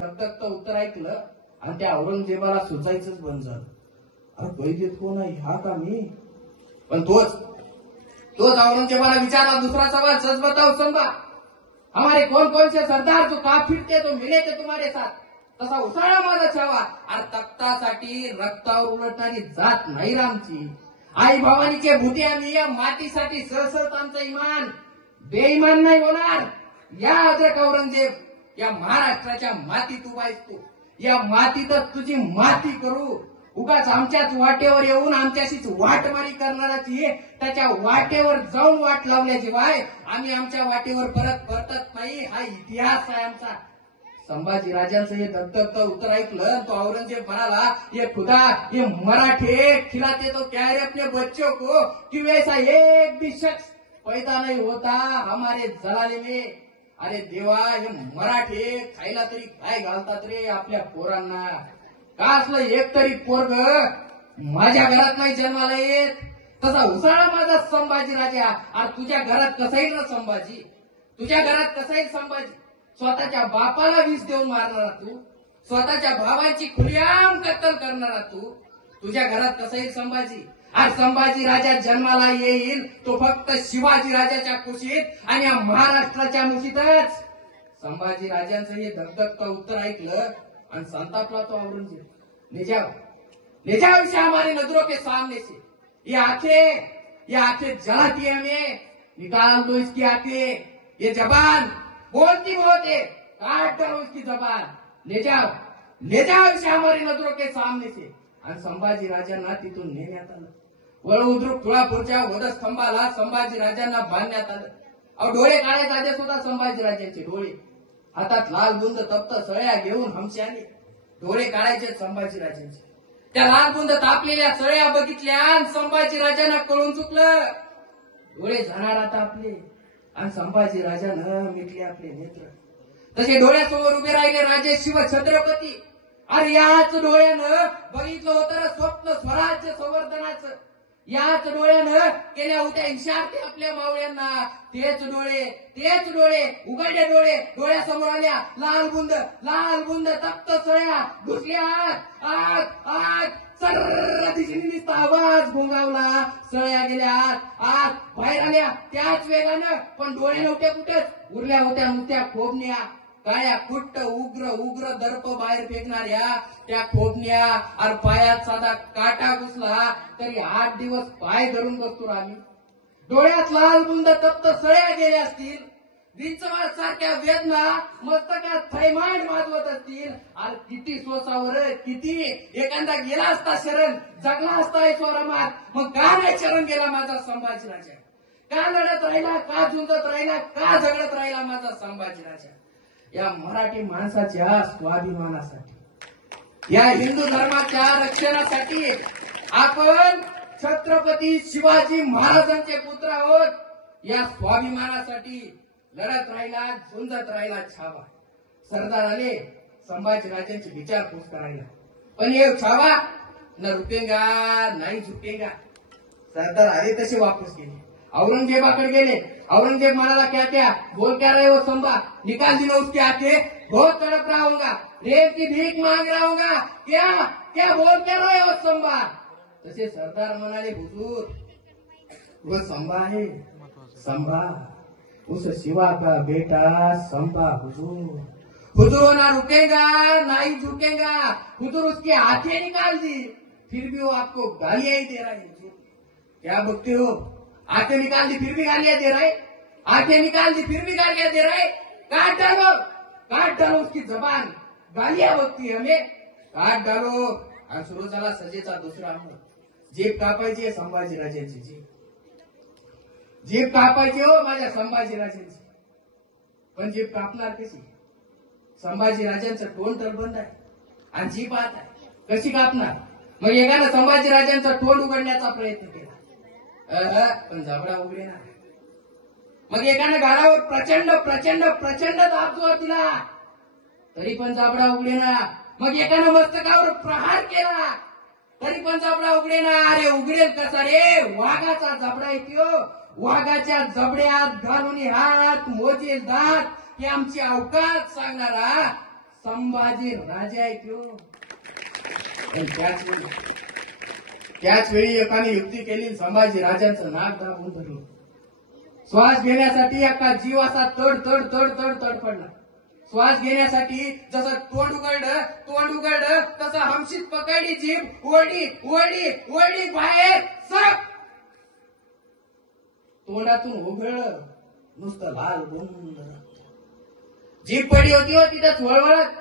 रक्त उत्तर ऐकलं आणि त्या औरंगजेबाला सुचायचंच बंद झालं. अरे बैदेत कोण आहे हा का मी? पण तोच औरंगजेबाला विचारला दुसरा सवाल, सच बताओ संभा, हमारे कौन कौन से सरदार जो का फिरते तो मिले थे तुम्हारे साथ? तसा उसाळा माझा छावा. अरे तख्तासाठी रक्तावर उलटणारी जात नाही रामची. आई भवानीचे भूते आम्ही, या मातीसाठी सळसळत आमचं इमान बेईमान नाही होणार. या अद्रक औरंगजेब, या महाराष्ट्राच्या मातीत उभायस तू, या मातीतच तुझी माती करू. उगाच आमच्याच वाटेवर येऊन आमच्याशीच वाटमारी करणाराची त्याच्या वाटेवर जाऊन वाट लावल्याशिवाय आम्ही आमच्या वाटेवर परतत नाही. हा इतिहास आहे आमचा. संभाजी राजांचं हे दगदगतं उत्तर ऐकलं तो औरंगजेब म्हणाला, ये खुदा, ये मराठे खिलाते तो क्या रे अपने बच्चों को, कि वैसा एक भी शख्स पैदा नहीं होता हमारे जलाले में. अरे देवा, हे मराठे खायला तरी काय घालतात रे आपल्या पोरांना? का असलं एक तरी पोरग माझ्या घरात नाही जन्माला येत? तसा उसाळा माझा संभाजी राजा. अरे तुझ्या घरात कसा येईल ना संभाजी? तुझ्या घरात कसा येईल संभाजी? स्वतःच्या बापाला विष देऊन मारणारा तू, स्वतःच्या भावांची खुलेआम कत्तल करणारा तू, तुझ्या घरात कसा येईल संभाजी? आज संभाजी राजा जन्माला येईल तो फक्त शिवाजी राजाच्या कुशीत आणि या महाराष्ट्राच्या मुशीतच. संभाजी राजांचं हे धगधगतं उत्तर ऐकलं आणि संतापला तो औरंगजेब. ले जाओ इसे हमारे नजरों के सामने से. ये आंखें जलाती है हमें. निकाल दो इसकी आंखें. ये जबान बोलती बहुत है, काट डालो इसकी जबान. ले जाओ इसे हमारी नजरों के सामने से. आणि संभाजी राजांना तिथून नेण्यात आलं. वळउद्रुक तुळापूरच्या वधस्तंभाला संभाजी राजांना बांधण्यात आलं. अहो डोळे काळे झाले सुद्धा संभाजी राजांचे डोळे. हातात लाल बुंद तप्त सळ्या घेऊन हमशाने डोळे काढायचे संभाजी राजांचे. त्या लाल बुंद तापलेल्या सळ्या बघितल्या आणि संभाजी राजांना कळून चुकलं. डोळे जाणार आता आपले आणि संभाजी राजानं मिटले आपले नेत्र. तसे डोळ्यासमोर उभे राहिले राजे शिव छत्रपती. अरे याच डोळ्यानं बघितलं होतं स्वप्न स्वराज्य संवर्धनाचं. याच डोळ्यानं केल्या होत्या इशारते आपल्या मावळ्यांना. तेच डोळे उघडले डोळ्यासमोर आल्या लाल बुंद तप्त सळ्या घुसल्या आत सर्र दिशेने नुसता आवाज घोंगावला. सळ्या गेल्या आत बाहेर आल्या त्याच वेगानं. पण डोळे नव्हते कुठेच, उरल्या होत्या नुसत्या खोबण्या. काळ्या कुट्ट उग्र दर्प बाहेर फेकणाऱ्या त्या खोबण्या. आणि पायात साधा काटा घुसला तरी 8 दिवस पाय धरून बसतो आम्ही. डोळ्यात लाल बुंद तप्त सळ्या गेल्या असतील, विंचवाड सारख्या वेदना मस्तकात थैमान वाजवत असतील. आणि किती सोसावर किती एखादा गेला असता शरण, जगला असता ऐश्वरामात, मग का नाही शरण गेला माझा संभाजी राजा? का लढत राहिला, का झुंजत राहिला, का झगडत राहिला माझा संभाजी राजा? या मराठी माणसाच्या स्वाभिमानासाठी, या हिंदू धर्माच्या रक्षणासाठी आपण छत्रपती शिवाजी महाराजांचे पुत्र आहोत. या स्वाभिमानासाठी लढत राहिला, झुंजत राहिला छावा. सरदार आले संभाजी राजांची विचारपूस करायला, पण ये छावा न रुकेगा नाही झुकेगा. सरदार आले तसे वापस गेले, औरंगजेबाकडे गेले. औरंगजेब म्हणाला क्या बोल क्या रहे हो संभा? निकाल दिलो उसके आंखें, बहुत तड़प रहा होगा, रेत की भीख मांग रहा होगा. क्या बोल क्या रहे हो संभा? तसे सरदार म्हणाले, हुजूर वो संभा है, संभा उस शिवा का बेटा संभा. हुजूर ना रुकेगा ना ही झुकेगा. हुजूर उसकी आंखें निकाल दी, फिर भी वो आपको गालियां ही दे रहा है. क्या बकते हो? आंखें निकाल दी फिर भी गालियां दे रहे, आंखें निकाल दी फिर भी गालियां दे रहे. काट डालो उसकी जबान. गालियां बकती हमें, काट डालो. आणि सुरू झाला सजेचा दुसरा अंग. जीभ कापायची संभाजी राजांची, जीभ कापायची हो माझ्या संभाजी राजांची. पण जीभ कापणार कशी? संभाजी राजांचं तोंड तर बंद आहे आणि जीभ आत आहे, कशी कापणार? मग एकानं संभाजी राजांचं तोंड उघडण्याचा प्रयत्न केला, पण जबडा उघडेना. मग एकानं गालावर प्रचंड दाब जोर दिला, तरी पण जबडा उघडेना. मग एकानं मस्तकावर प्रहार केला, तरी पण जबडा उघडेना. अरे उघडेल कसा रे? वाघाचा जबडा येतो, वाघाच्या जबड्यात घालून हात मोजेल दात. ही आमची अवकाश सांगणारा संभाजी राजे आहे त्यो. पण त्याच वेळी एकाने युक्ती केली, संभाजी राजांचं नाक दाबून धरलं. श्वास घेण्यासाठी एका जीव असा तड तड तड तड तड पडला. श्वास घेण्यासाठी जसं तोंड उघडलं तसं हमशीत पकडली जीभ, ओढी ओढी ओढी बाहेर सरक. तोंडातून उघडलं नुसतं लाल बंद. जीभ पडी होती तिथं वळवळत.